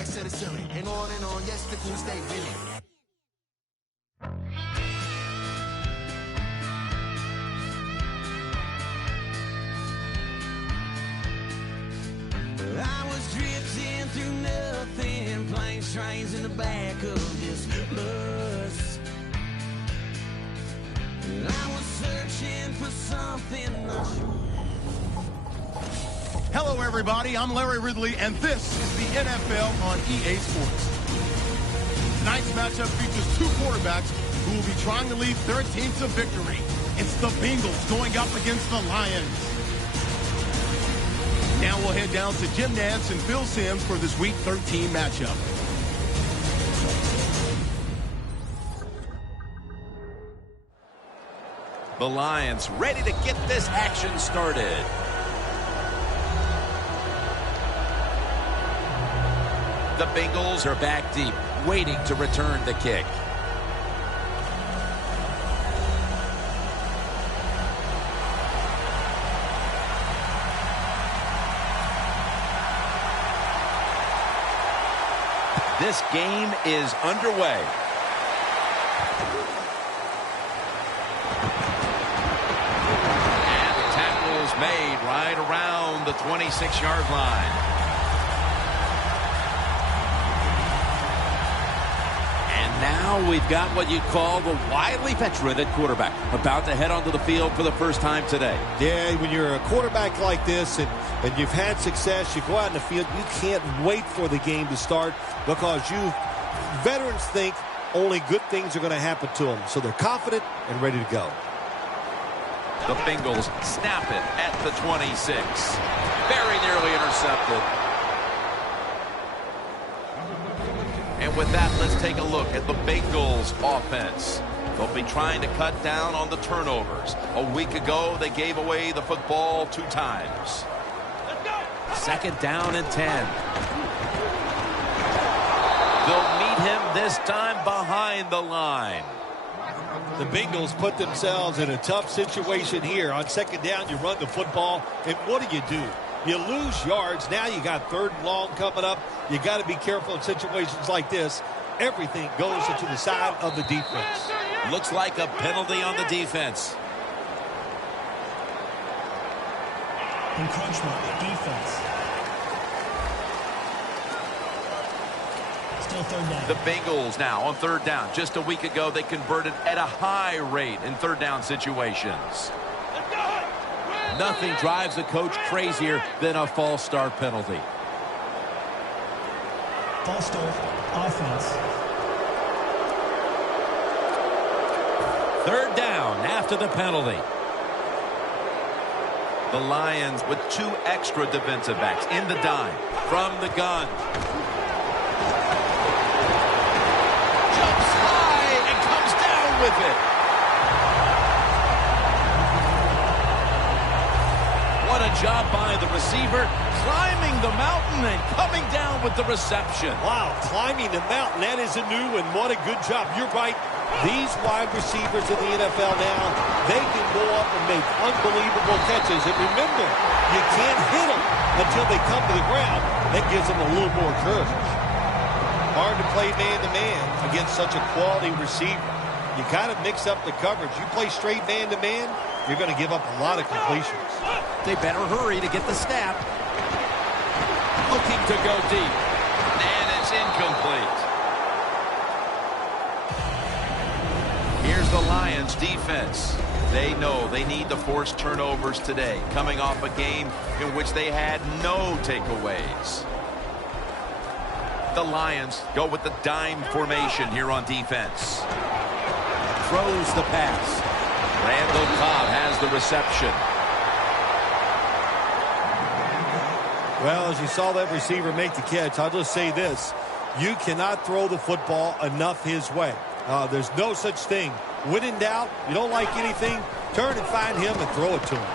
backs to the ceiling. And on, yes, the crew stay winning. I was drifting through nothing, planes, trains in the back of this bus. I was searching for something. Hello, everybody. I'm Larry Ridley, and this is the NFL on EA Sports. Tonight's matchup features two quarterbacks who will be trying to lead their team to victory. It's the Bengals going up against the Lions. Now we'll head down to Jim Nantz and Phil Simms for this Week 13 matchup. The Lions ready to get this action started. The Bengals are back deep, waiting to return the kick. This game is underway. And the tackle is made right around the 26-yard line. And now we've got what you'd call the wily veteran at quarterback, about to head onto the field for the first time today. Yeah, when you're a quarterback like this and you've had success, you go out in the field, you can't wait for the game to start because veterans think only good things are going to happen to them. So they're confident and ready to go. The Bengals snap it at the 26. Very nearly intercepted. And with that, let's take a look at the Bengals offense. They'll be trying to cut down on the turnovers. A week ago, they gave away the football 2 times. Second down and 10. They'll meet him this time behind the line. The Bengals put themselves in a tough situation here. On second down, you run the football, and what do? You lose yards. Now you got 3rd and long coming up. You got to be careful in situations like this. Everything goes into the side of the defense. Looks like a penalty on the defense. Encroachment, defense. Still 3rd down. The Bengals now on 3rd down. Just a week ago, they converted at a high rate in 3rd down situations. Nothing drives a coach crazier than a false start penalty. False start, offense. 3rd down after the penalty. The Lions with 2 extra defensive backs in the dime from the gun. Jumps high and comes down with it. What a job by the receiver, climbing the mountain and coming down with the reception. Wow, climbing the mountain, that is a new one. What a good job. You're right. These wide receivers in the NFL now, they can go up and make unbelievable catches. And remember, you can't hit them until they come to the ground. That gives them a little more courage. Hard to play man-to-man against such a quality receiver. You kind of mix up the coverage. You play straight man-to-man, you're going to give up a lot of completions. They better hurry to get the snap. Looking to go deep. And it's incomplete. Here's the Lions defense. They know they need to force turnovers today, coming off a game in which they had no takeaways. The Lions go with the dime formation here on defense. Throws the pass. Randall Cobb has the reception. Well, as you saw that receiver make the catch, I'll just say this. You cannot throw the football enough his way. There's no such thing. When in doubt, you don't like anything, turn and find him and throw it to him.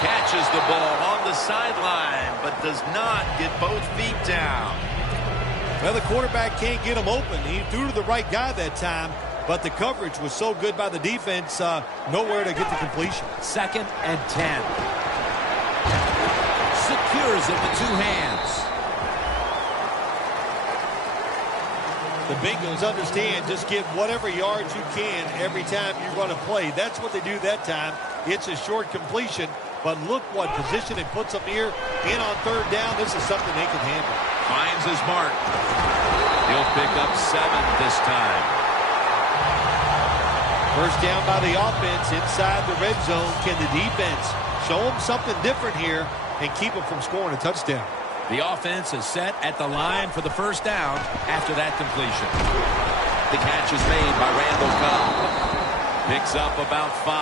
Catches the ball on the sideline, but does not get both feet down. Well, the quarterback can't get him open. He threw to the right guy that time, but the coverage was so good by the defense, nowhere to get the completion. 2nd and 10. Secures it with 2 hands. The Bengals understand just get whatever yards you can every time you run a play. That's what they do that time. It's a short completion, but look what position it puts them here in on third down. This is something they can handle. Finds his mark. He'll pick up 7 this time. First down by the offense inside the red zone. Can the defense show them something different here and keep them from scoring a touchdown? The offense is set at the line for the first down after that completion. The catch is made by Randall Cobb. Picks up about 5.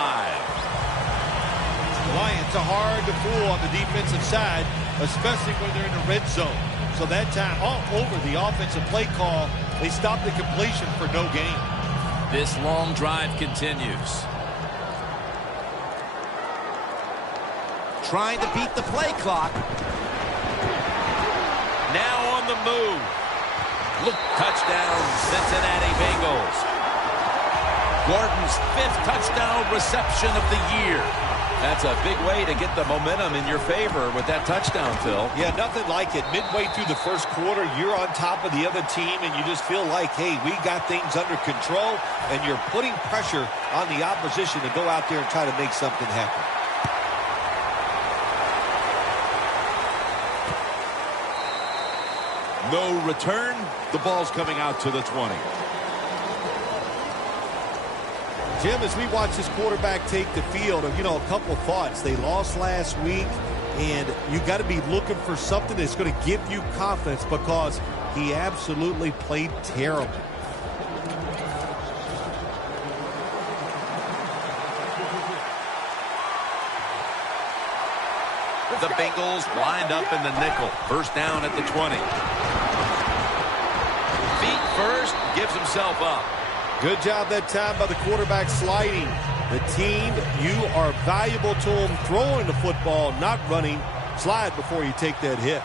The Lions are hard to fool on the defensive side, especially when they're in the red zone. So that time, all over the offensive play call, they stopped the completion for no gain. This long drive continues. Trying to beat the play clock. Now on the move. Look, touchdown, Cincinnati Bengals. Gordon's 5th touchdown reception of the year. That's a big way to get the momentum in your favor with that touchdown, Phil. Yeah, nothing like it. Midway through the first quarter, you're on top of the other team, and you just feel like, hey, we got things under control, and you're putting pressure on the opposition to go out there and try to make something happen. No return. The ball's coming out to the 20. Jim, as we watch this quarterback take the field, a couple thoughts. They lost last week, and you got to be looking for something that's going to give you confidence because he absolutely played terrible. The Bengals lined up in the nickel. First down at the 20. Feet first, gives himself up. Good job that time by the quarterback sliding. The team, you are valuable to them throwing the football, not running. Slide before you take that hit.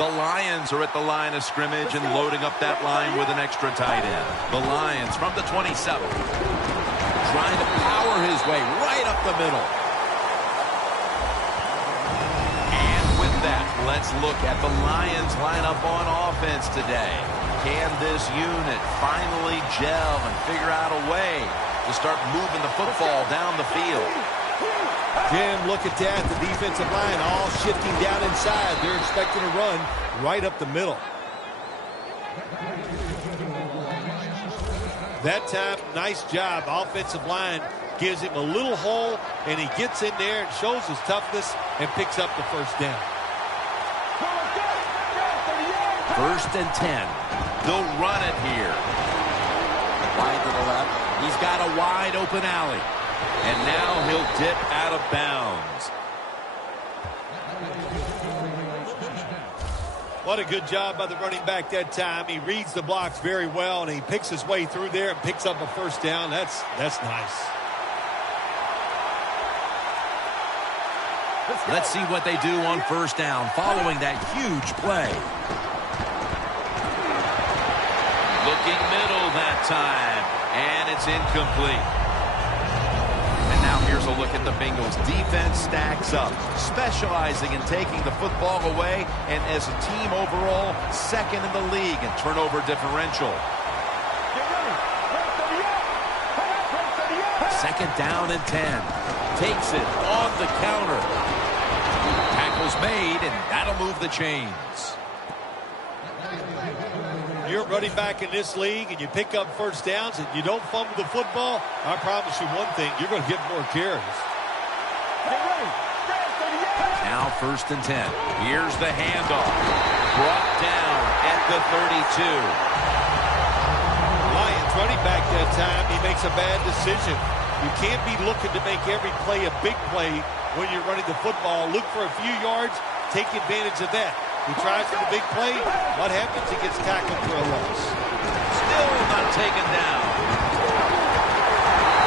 The Lions are at the line of scrimmage and loading up that line with an extra tight end. The Lions from the 27. Trying to power his way right up the middle. Let's look at the Lions lineup on offense today. Can this unit finally gel and figure out a way to start moving the football down the field? Jim, look at that. The defensive line all shifting down inside. They're expecting a run right up the middle. That time, nice job. Offensive line gives him a little hole, and he gets in there and shows his toughness and picks up the first down. First and 10. They'll run it here. Wide to the left. He's got a wide open alley. And now he'll dip out of bounds. What a good job by the running back that time. He reads the blocks very well, and he picks his way through there and picks up a first down. That's nice. Let's see what they do on first down following that huge play. Looking middle that time, and it's incomplete. And now here's a look at the Bengals. Defense stacks up, specializing in taking the football away, and as a team overall, second in the league in turnover differential. Second down and 10. Takes it on the counter. Tackle's made, and that'll move the chains. You're running back in this league and you pick up first downs and you don't fumble the football, I promise you one thing, you're going to get more carries. Now first and 10. Here's the handoff. Brought down at the 32. Lions running back that time, he makes a bad decision. You can't be looking to make every play a big play when you're running the football. Look for a few yards, take advantage of that. He tries for the big play. What happens? He gets tackled for a loss. Still not taken down.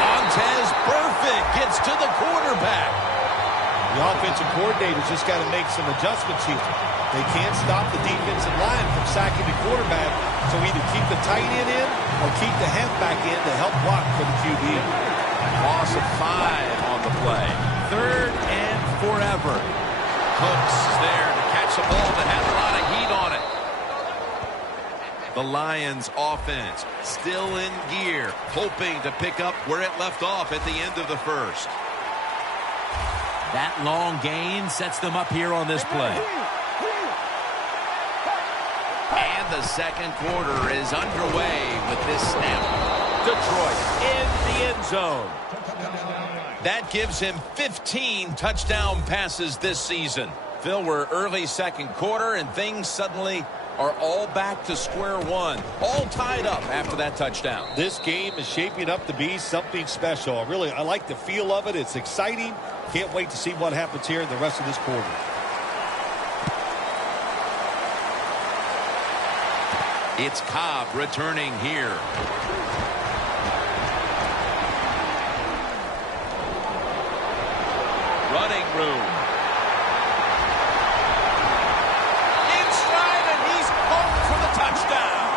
Montez perfect. Gets to the quarterback. The offensive coordinator's just got to make some adjustments here. They can't stop the defensive line from sacking the quarterback, so either keep the tight end in or keep the halfback in to help block for the QB. Loss of 5 on the play. Third and forever. Cooks there to catch the ball that had a lot of heat on it. The Lions offense still in gear, hoping to pick up where it left off at the end of the first. That long gain sets them up here on this play. And the second quarter is underway with this snap. Detroit in the end zone. That gives him 15 touchdown passes this season. Phil, we're early second quarter, and things suddenly are all back to square one. All tied up after that touchdown. This game is shaping up to be something special. I like the feel of it. It's exciting. Can't wait to see what happens here in the rest of this quarter. It's Cobb returning here. Running room. Inside, and he's home for the touchdown.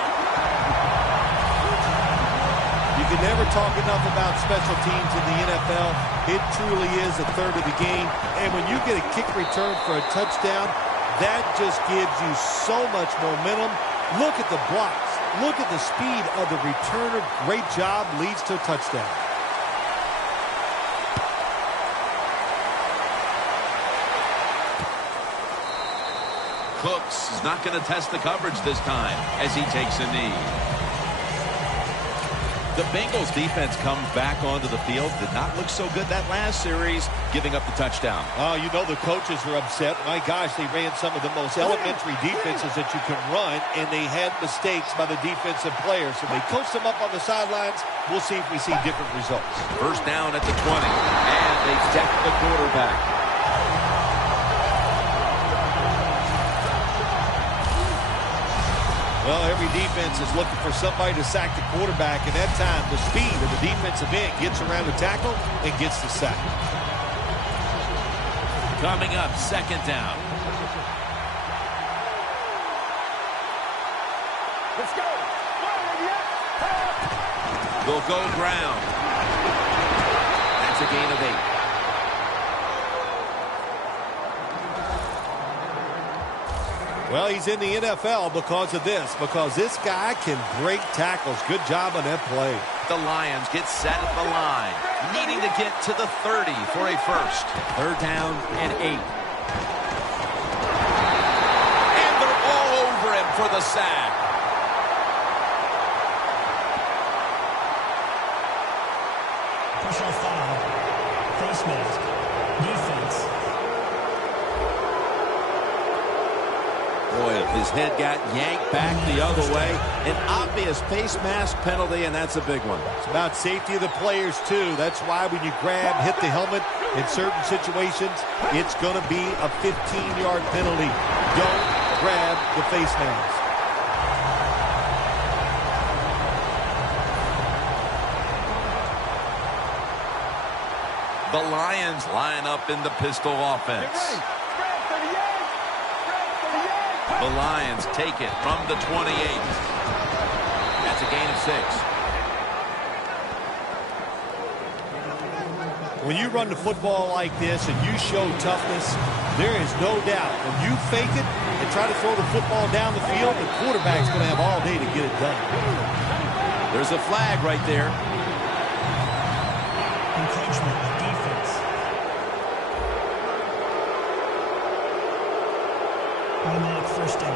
You can never talk enough about special teams in the NFL. It truly is a third of the game. And when you get a kick return for a touchdown, that just gives you so much momentum. Look at the blocks. Look at the speed of the returner. Great job, leads to a touchdown. Cooks is not going to test the coverage this time as he takes a knee. The Bengals defense comes back onto the field. Did not look so good that last series, giving up the touchdown. Oh, you know the coaches are upset. My gosh, they ran some of the most elementary defenses that you can run, and they had mistakes by the defensive players. So they coached them up on the sidelines. We'll see if we see different results. First down at the 20, and they sack the quarterback. Well, every defense is looking for somebody to sack the quarterback, and that time the speed of the defensive end gets around the tackle and gets the sack. Coming up, second down. Let's go. They'll go ground. That's a gain of 8. Well, he's in the NFL because of this, because this guy can break tackles. Good job on that play. The Lions get set at the line, needing to get to the 30 for a first. Third down and 8. And they're all over him for the sack. Personal foul. Face mask. Defense. Boy, his head got yanked back the other way. An obvious face mask penalty, and that's a big one. It's about safety of the players, too. That's why when you grab, hit the helmet in certain situations, it's going to be a 15-yard penalty. Don't grab the face mask. The Lions line up in the pistol offense. The Lions take it from the 28. That's a gain of 6. When you run the football like this and you show toughness, there is no doubt when you fake it and try to throw the football down the field, the quarterback's going to have all day to get it done. There's a flag right there. Encroachment of defense. Automatic first down.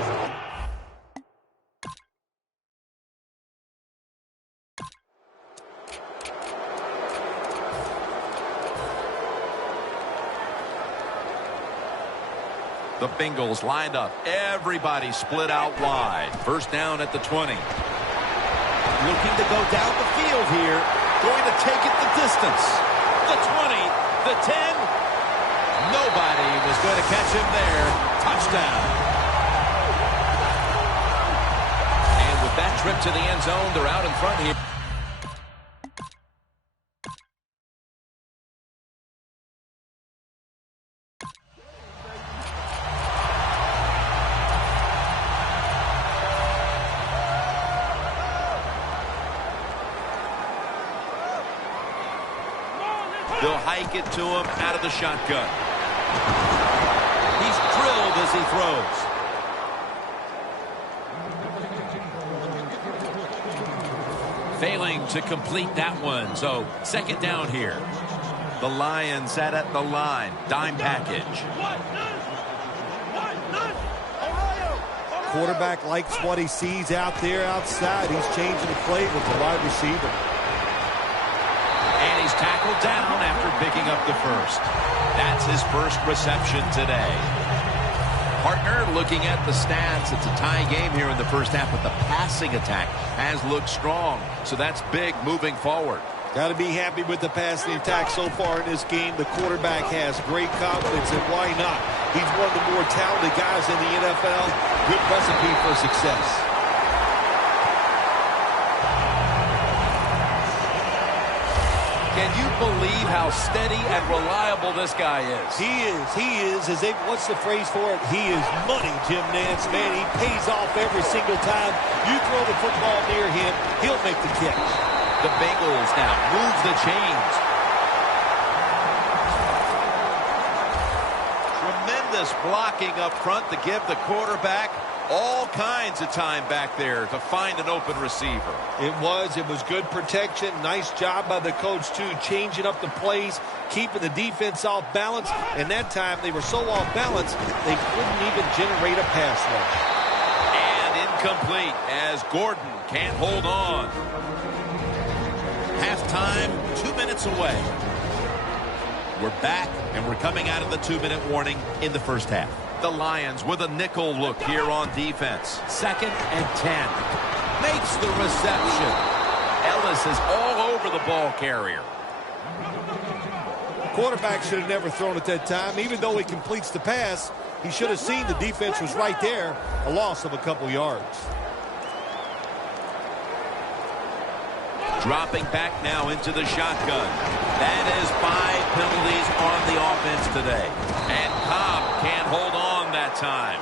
The Bengals lined up. Everybody split out wide. First down at the 20. Looking to go down the field here. Going to take it the distance. The 20, the 10. Nobody was going to catch him there. Touchdown. And with that trip to the end zone, they're out in front here. They'll hike it to him out of the shotgun. He's drilled as he throws. Failing to complete that one. So second down here. The Lions set at the line. Dime package. Quarterback likes what he sees out there outside. He's changing the play with the wide receiver. And he's tackled down after picking up the first. That's his first reception today. Partner, looking at the stats, it's a tie game here in the first half, but the passing attack has looked strong. So that's big moving forward. Got to be happy with the passing attack so far in this game. The quarterback has great confidence, and why not? He's one of the more talented guys in the NFL. Good recipe for success. Can you believe how steady and reliable this guy is? He is. What's the phrase for it? He is money, Jim Nance. Man, he pays off every single time. You throw the football near him, he'll make the catch. The Bengals now move the chains. Tremendous blocking up front to give the quarterback all kinds of time back there to find an open receiver. It was good protection. Nice job by the coach, too, changing up the plays, keeping the defense off balance. And that time they were so off balance, they couldn't even generate a pass rush. And incomplete as Gordon can't hold on. Halftime, 2 minutes away. We're back, and we're coming out of the 2-minute warning in the first half. The Lions with a nickel look here on defense. 2nd and 10. Makes the reception. Ellis is all over the ball carrier. Quarterback should have never thrown it that time. Even though he completes the pass, he should have seen the defense was right there. A loss of a couple yards. Dropping back now into the shotgun. That is 5 penalties on the offense today. And Cobb can't hold on that time.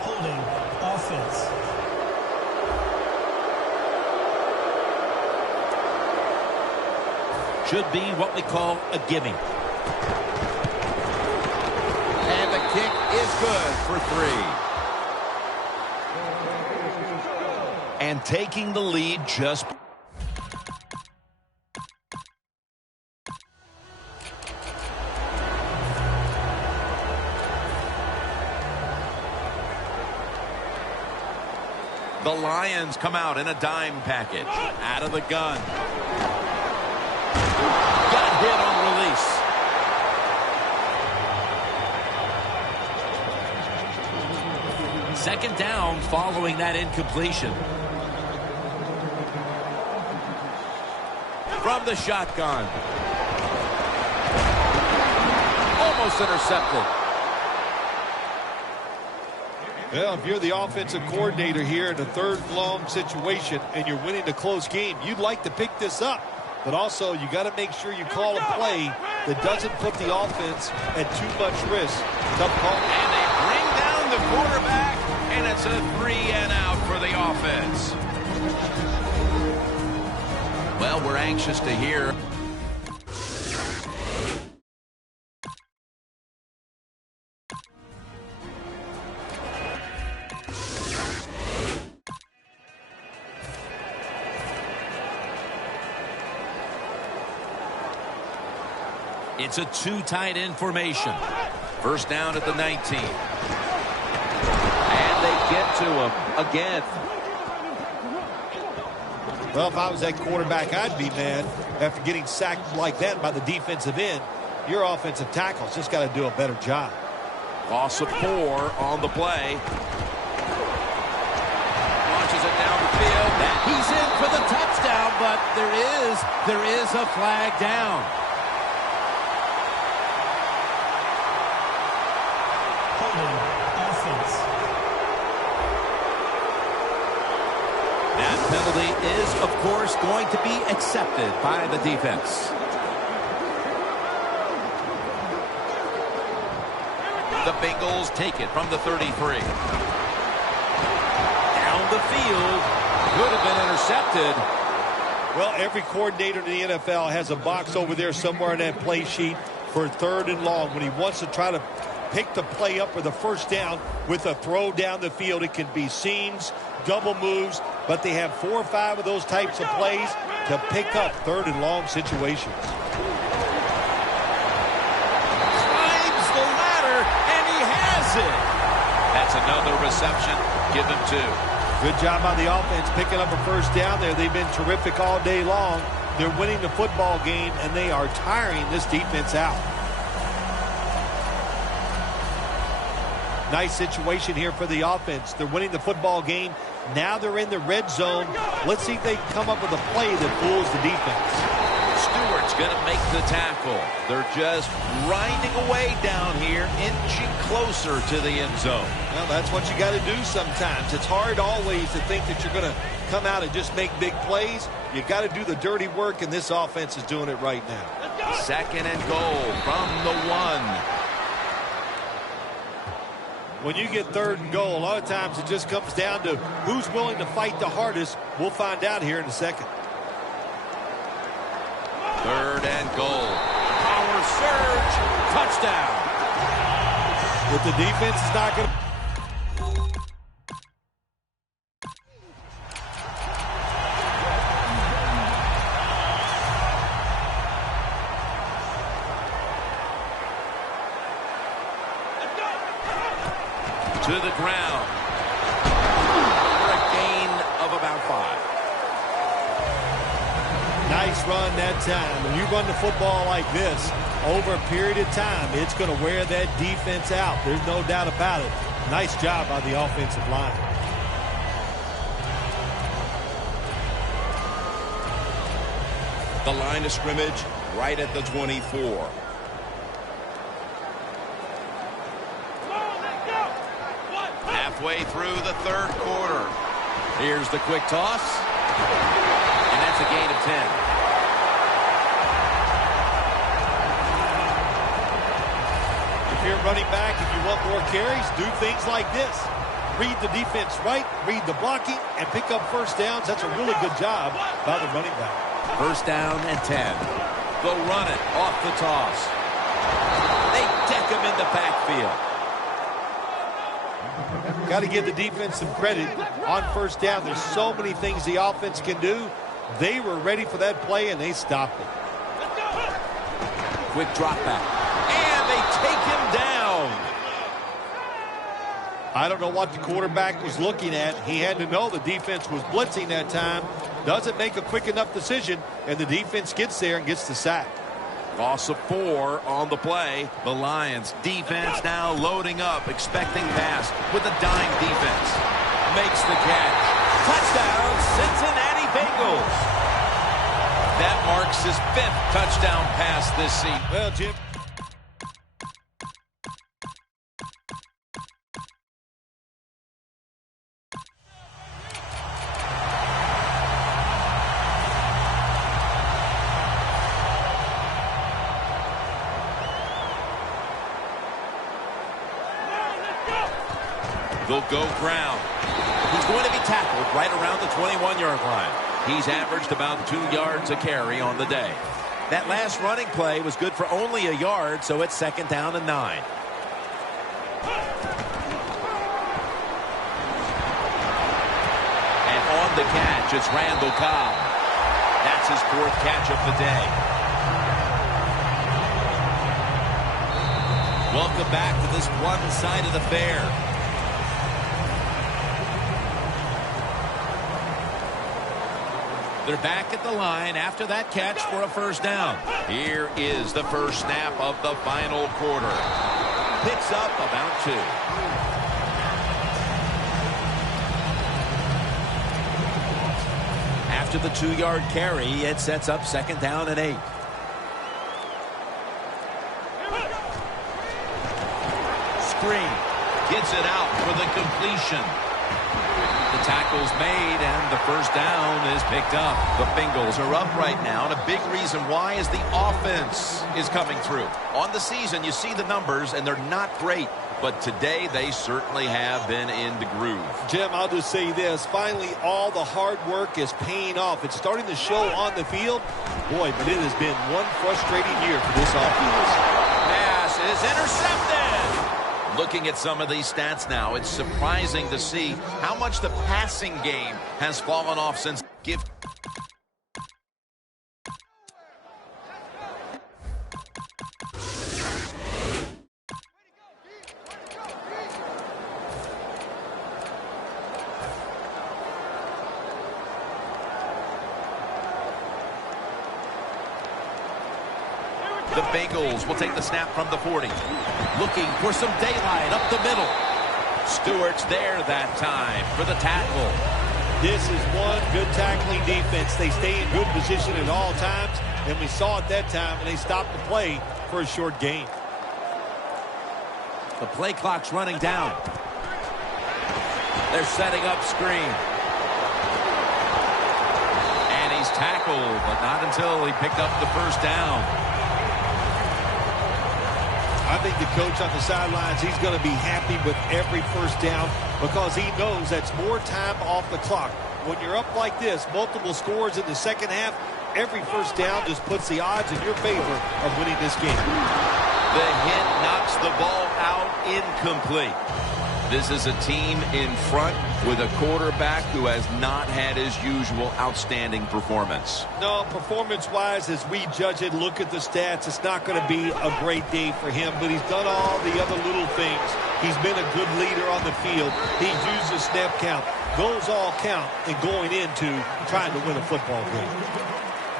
Holding offense. Should be what we call a gimme. And the kick is good for 3. And taking the lead just... The Lions come out in a dime package. Out of the gun. Got hit on release. Second down following that incompletion. From the shotgun. Almost intercepted. Well, if you're the offensive coordinator here in a third-long situation and you're winning a close game, you'd like to pick this up. But also, you got to make sure you call a play that doesn't put the offense at too much risk. Tough call. And they bring down the quarterback, and it's a 3-and-out for the offense. Well, we're anxious to hear. It's a 2 tight end formation. First down at the 19. And they get to him again. Well, if I was that quarterback, I'd be mad after getting sacked like that by the defensive end. Your offensive tackle's just got to do a better job. Loss of 4 on the play. Launches it down the field. He's in for the touchdown, but there is a flag down. Offense. That penalty is, of course, going to be accepted by the defense. The Bengals take it from the 33. Down the field. Could have been intercepted. Well, every coordinator in the NFL has a box over there somewhere in that play sheet for 3rd and long when he wants to try to pick the play up or the first down with a throw down the field. It can be seams, double moves, but they have 4 or 5 of those types of plays to pick up third and long situations. Climbs the ladder, and he has it. That's another reception. Give him 2. Good job by the offense picking up a first down there. They've been terrific all day long. They're winning the football game, and they are tiring this defense out. Nice situation here for the offense. They're winning the football game. Now they're in the red zone. Let's see if they can come up with a play that fools the defense. Stewart's going to make the tackle. They're just grinding away down here, inching closer to the end zone. Well, that's what you got to do sometimes. It's hard always to think that you're going to come out and just make big plays. You got to do the dirty work, and this offense is doing it right now. 2nd and goal from the 1. When you get 3rd and goal, a lot of times it just comes down to who's willing to fight the hardest. We'll find out here in a second. 3rd and goal. Power surge. Touchdown. But the defense is not going to... To the ground for a gain of about 5. Nice run that time. When you run the football like this over a period of time, it's going to wear that defense out. There's no doubt about it. Nice job by the offensive line. The line of scrimmage right at the 24. Halfway through the 3rd quarter. Here's the quick toss. And that's a gain of 10. If you're running back, if you want more carries, do things like this. Read the defense right, read the blocking, and pick up first downs. That's a really good job by the running back. 1st down and 10. They'll run it off the toss. They deck him in the backfield. Got to give the defense some credit on 1st down. There's so many things the offense can do. They were ready for that play, and they stopped it. Quick drop back. And they take him down. I don't know what the quarterback was looking at. He had to know the defense was blitzing that time. Doesn't make a quick enough decision, and the defense gets there and gets the sack. Loss of 4 on the play. The Lions defense now loading up, expecting pass with a dime defense. Makes the catch. Touchdown, Cincinnati Bengals. That marks his 5th touchdown pass this season. Well, Jim. They'll go ground. He's going to be tackled right around the 21-yard line. He's averaged about 2 yards a carry on the day. That last running play was good for only a yard, so it's 2nd down and 9. And on the catch, it's Randall Cobb. That's his 4th catch of the day. Welcome back to this one-sided affair. They're back at the line after that catch for a 1st down. Here is the first snap of the final quarter. Picks up about 2. After the 2-yard carry, it sets up 2nd down and 8. Screen. Gets it out for the completion. The tackle's made, and the 1st down is picked up. The Bengals are up right now, and a big reason why is the offense is coming through. On the season, you see the numbers, and they're not great, but today they certainly have been in the groove. Jim, I'll just say this. Finally, all the hard work is paying off. It's starting to show on the field. Boy, but it has been one frustrating year for this offense. Pass is intercepted. Looking at some of these stats now, it's surprising to see how much the passing game has fallen off since gift. The Bengals will take the snap from the 40. Looking for some daylight up the middle. Stewart's there that time for the tackle. This is one good tackling defense. They stay in good position at all times, and we saw it that time, and they stopped the play for a short gain. The play clock's running down. They're setting up screen. And he's tackled, but not until he picked up the first down. I think the coach on the sidelines, he's going to be happy with every first down because he knows that's more time off the clock. When you're up like this, multiple scores in the second half, every first down just puts the odds in your favor of winning this game. The hit knocks the ball out, incomplete. This is a team in front with a quarterback who has not had his usual outstanding performance. No, performance-wise, as we judge it, look at the stats, it's not going to be a great day for him, but he's done all the other little things. He's been a good leader on the field. He's used the snap count. Those all count in going into trying to win a football game.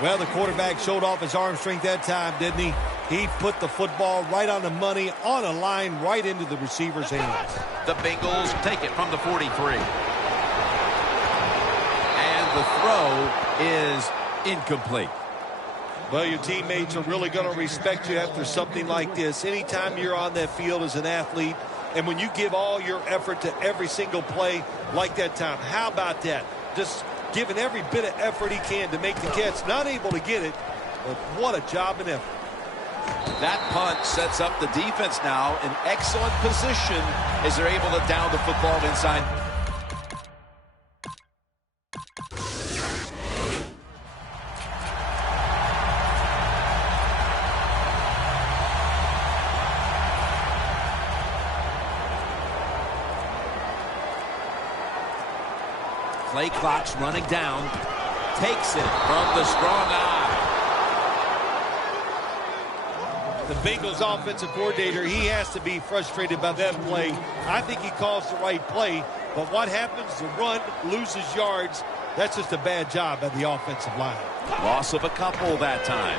Well, the quarterback showed off his arm strength that time, didn't he? He put the football right on the money, on a line, right into the receiver's hands. The Bengals take it from the 43. And the throw is incomplete. Well, your teammates are really going to respect you after something like this. Anytime you're on that field as an athlete, and when you give all your effort to every single play like that time, how about that? Just giving every bit of effort he can to make the catch. Not able to get it, but what a job and effort. That punt sets up the defense now in excellent position as they're able to down the football inside. Play clock's running down. Takes it from the strong eye. The Bengals offensive coordinator, he has to be frustrated by that play. I think he calls the right play, but what happens? The run loses yards. That's just a bad job by the offensive line. Loss of a couple that time.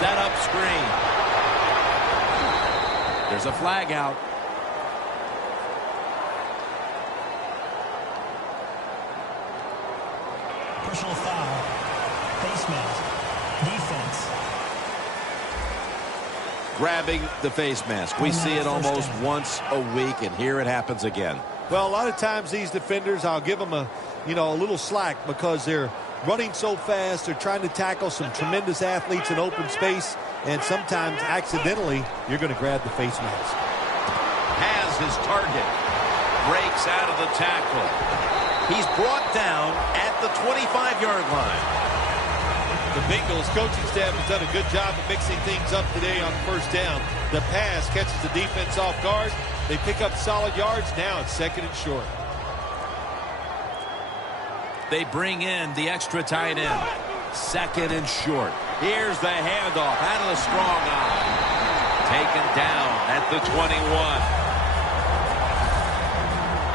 Set up screen. There's a flag out. Personal foul. Face mask. Defense. Grabbing the face mask. We see it almost once a week, and here it happens again. Well, a lot of times these defenders, I'll give them a little slack because they're running so fast. They're trying to tackle some tremendous athletes in open space, and sometimes accidentally you're going to grab the face mask. Has his target. Breaks out of the tackle. He's brought down at the 25-yard line. The Bengals coaching staff has done a good job of mixing things up today on first down. The pass catches the defense off guard. They pick up solid yards. Now it's second and short. They bring in the extra tight end. Second and short. Here's the handoff out of the strong eye. Taken down at the 21.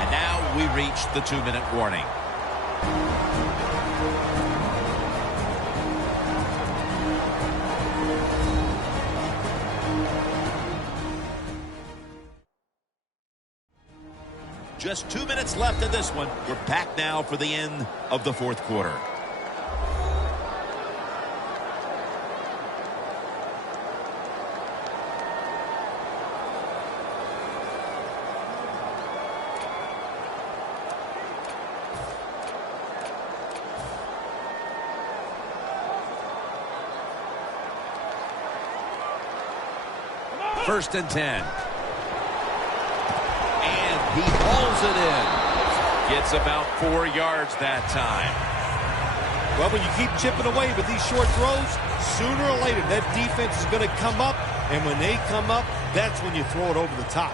And now we reach the 2-minute warning. Just 2 minutes left in this one. We're back now for the end of the fourth quarter. First and 10. He hauls it in. Gets about 4 yards that time. Well, when you keep chipping away with these short throws, sooner or later that defense is going to come up, and when they come up, that's when you throw it over the top.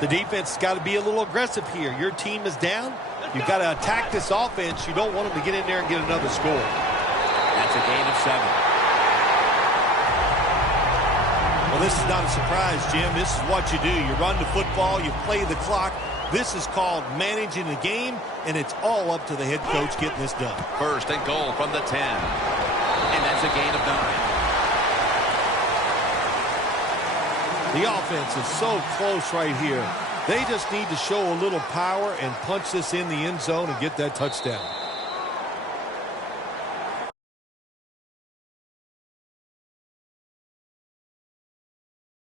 The defense has got to be a little aggressive here. Your team is down. You've got to attack this offense. You don't want them to get in there and get another score. That's a gain of 7. Well, this is not a surprise, Jim. This is what you do. You run the football. You play the clock. This is called managing the game, and it's all up to the head coach getting this done. First and goal from the 10. And that's a gain of 9. The offense is so close right here. They just need to show a little power and punch this in the end zone and get that touchdown.